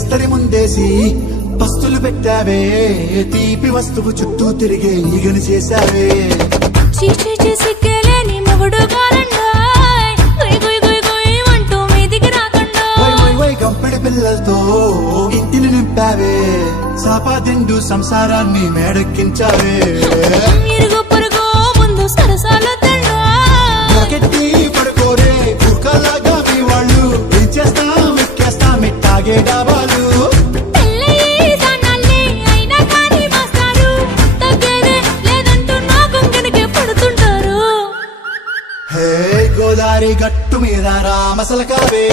విస్తరి ముందేసి పస్తులు పెట్టావే తీపి వస్తువు చుట్టూ తిరిగే ఈగని చేశావే చీచి సిగ్గలేని మొగుడు గారండోయ్ గుయ్ గుయ్ గుయ్ గుయ్ అంటూ మీదికి రాకండో వై వై వై గంపెడి పిల్లలతో ఇంటిని నింపావే సాపాదిండు సంసారాన్ని మేడెక్కించావే ఇరుగు పొరుగు ముందు సరసాలు తండ్రి పడుకోరే కుక్కలాగా మీ వాళ్ళు ఏం చేస్తాం ఎక్కేస్తాం ఇట్టాగే డాబాలు గోదారి గట్టు మీద రామసలకావే